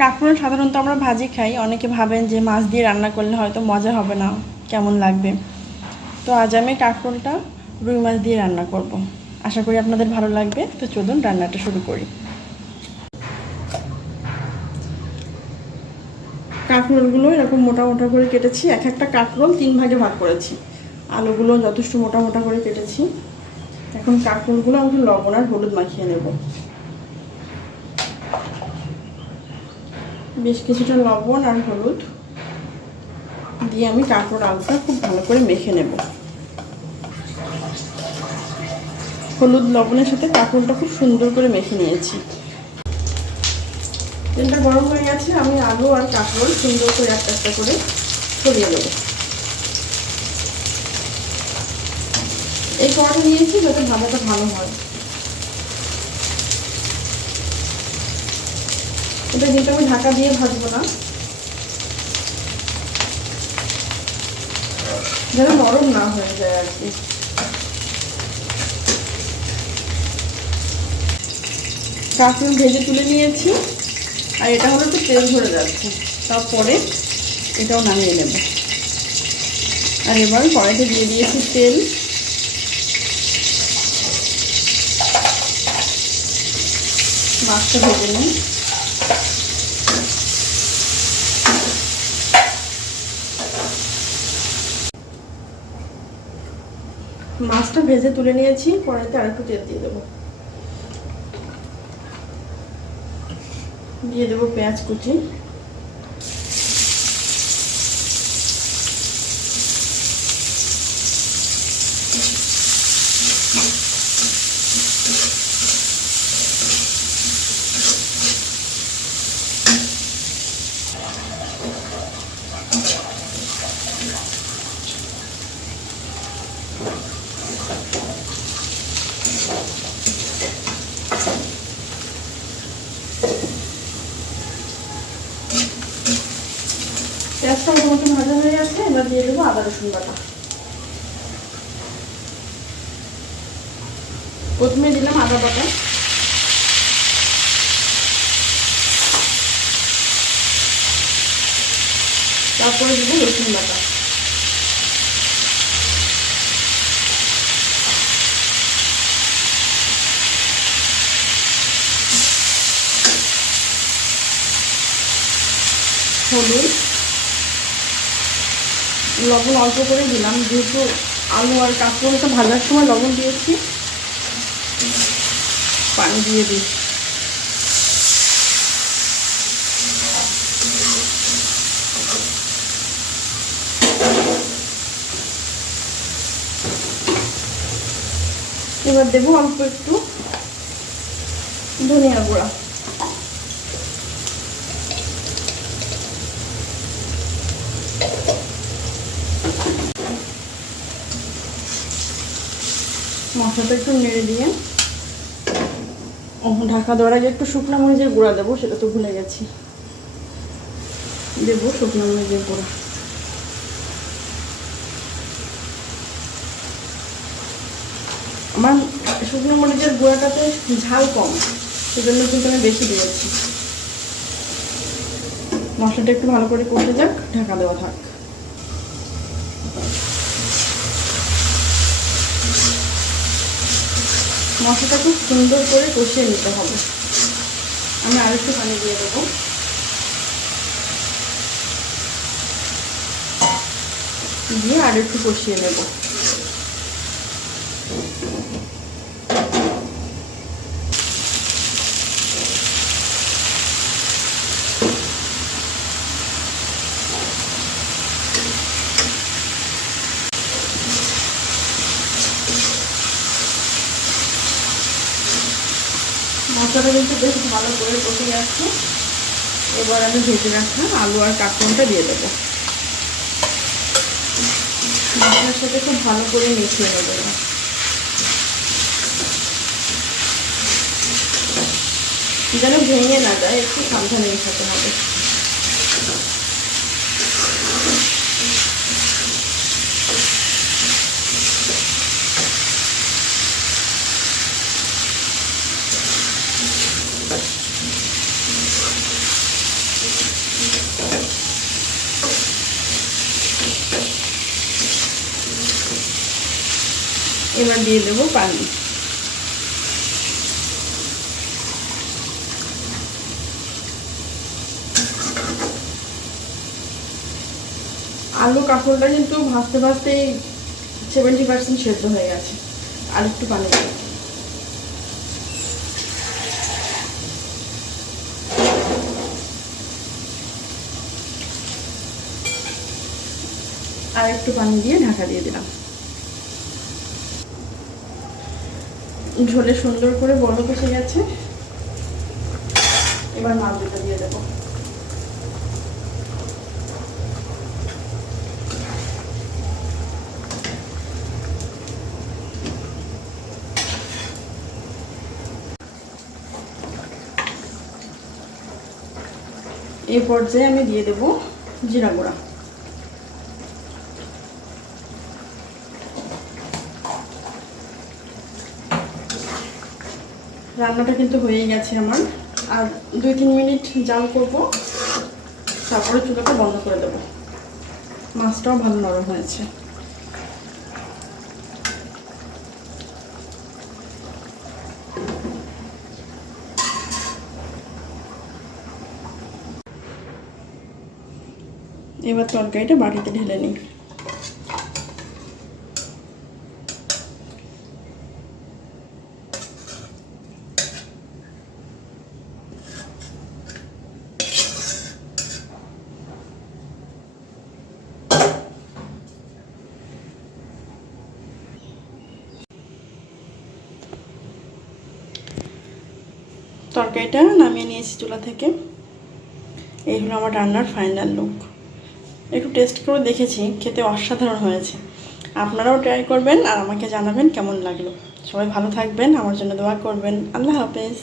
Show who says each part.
Speaker 1: কাঁকরোল সাধারণত আমরা ভাজি খাই। অনেকে ভাবেন যে মাছ দিয়ে রান্না করলে হয়তো মজা হবে না, কেমন লাগবে? তো আজ আমি কাঁকরোলটা রুই মাছ দিয়ে রান্না করব। আশা করি আপনাদের ভালো লাগবে। তো চলুন রান্নাটা শুরু করি। কাঁকরোলগুলো এরকম মোটা মোটা করে কেটেছি। এক একটা কাঁকরোল তিন ভাগে ভাগ করেছি। আলুগুলো যথেষ্ট মোটা মোটা করে কেটেছি। এখন কাঁকরোলগুলো আমি লবণ আর হলুদ মাখিয়ে নেব। বেশ কিছুটা লবণ আর হলুদ দিয়ে আমি কাঁকড় আলুটা খুব ভালো করে মেখে নেব। হলুদ লবণের সাথে কাঁকড়টা খুব সুন্দর করে মেখে নিয়েছি। তেলটা গরম হয়ে গেছে, আমি আলু আর কাঁকড় সুন্দর করে একটা একটা করে ছড়িয়ে দেবো এই কড়াটা নিয়েছি যাতে ভাজাটা ভালো হয়। এটা কিন্তু আমি ঢাকা দিয়ে ভাজবো না। যেন নরম না হয়ে যায় আর কি। কাঁকরুল ভেজে তুলে নিয়েছি। আর এটা হলো একটু তেল ধরে যাচ্ছে। তারপরে এটাও নামিয়ে নেব। আর এবার কড়াইতে দিয়ে দিয়েছি তেল। মাছটা ভেজে নিই। মাছটা ভেজে তুলে নিয়েছি কড়াইতে আর একটু তেল দিয়ে দেবো। দিয়ে দেবো পেঁয়াজ কুচি। পেঁয়াজটা মোটামুটি ভাজা হয়ে গেছে এবার দিয়ে দেবো আদা রসুন বাটা। প্রথমে দিলাম আদা বাটা। তারপরে দেবো রসুন বাটা। হলুদ। লবণ অল্প করে দিলাম, যেহেতু আলু আর কাঁকড়টা ভাজার সময় লবণ দিয়েছি। পানি দিয়ে দিই। এবার দেবো অল্প একটু ধনিয়া গুঁড়া। মশলাটা একটু নেড়ে দিয়ে। ঢাকা দেওয়ার আগে একটু শুকনো মরিচের গুঁড়া দেবো, সেটা তো ভুলে গেছি। দেবো শুকনো মরিচের গুঁড়া। আমার শুকনো মরিচের গুঁড়াটাতে ঝাল কম, সেজন্য কিন্তু আমি বেশি দিয়েছি। মশলাটা একটু ভালো করে কষে যাক, ঢাকা দেওয়া থাক। মশলাটা খুব সুন্দর করে কষিয়ে নিতে হবে। আমি আর একটু পানি দিয়ে দেবো। দিয়ে আর একটু কষিয়ে নেব। মশলাটা কিন্তু বেশ ভালো করে কষে যাচ্ছে। এবার আমি ভেজে রাখলাম আলু আর কাঁকড়টা দিয়ে দেবো। মশলার সাথে খুব ভালো করে মিশিয়ে নেব। যেন ভেঙে না যায়, একটু সাবধানে মেশাতে হবে। এবার দিয়ে দেবো পানি। আলু কাঁকরোলটা কিন্তু ভাজতে ভাজতেই সেভেন্টি পার্সেন্ট সেদ্ধ হয়ে গেছে। আর একটু পানি আর একটু পানি দিয়ে ঢাকা দিয়ে দিলাম। ঝোলে সুন্দর করে বড় বসে গেছে। এবার মাছ দুটো দিয়ে দেবো। এই পর্যায়ে আমি দিয়ে দেবো জিরা গুঁড়া। রান্নাটা কিন্তু হয়ে গেছে আমার। আর দুই তিন মিনিট জাল করব, তারপরে চুলাটা বন্ধ করে দেবো। মাছটাও ভালো নরম হয়েছে। এবার তরকারিটা বাটিতে ঢেলে নিই। তরকারিটা নামিয়ে নিয়েছি চুলা থেকে। এই হলো আমার রান্নার ফাইনাল লুক একটু টেস্ট করে দেখেছি, খেতে অসাধারণ হয়েছে। আপনারাও ট্রাই করবেন আর আমাকে জানাবেন কেমন লাগল। সবাই ভালো থাকবেন, আমার জন্য দোয়া করবেন। আল্লাহ হাফেজ।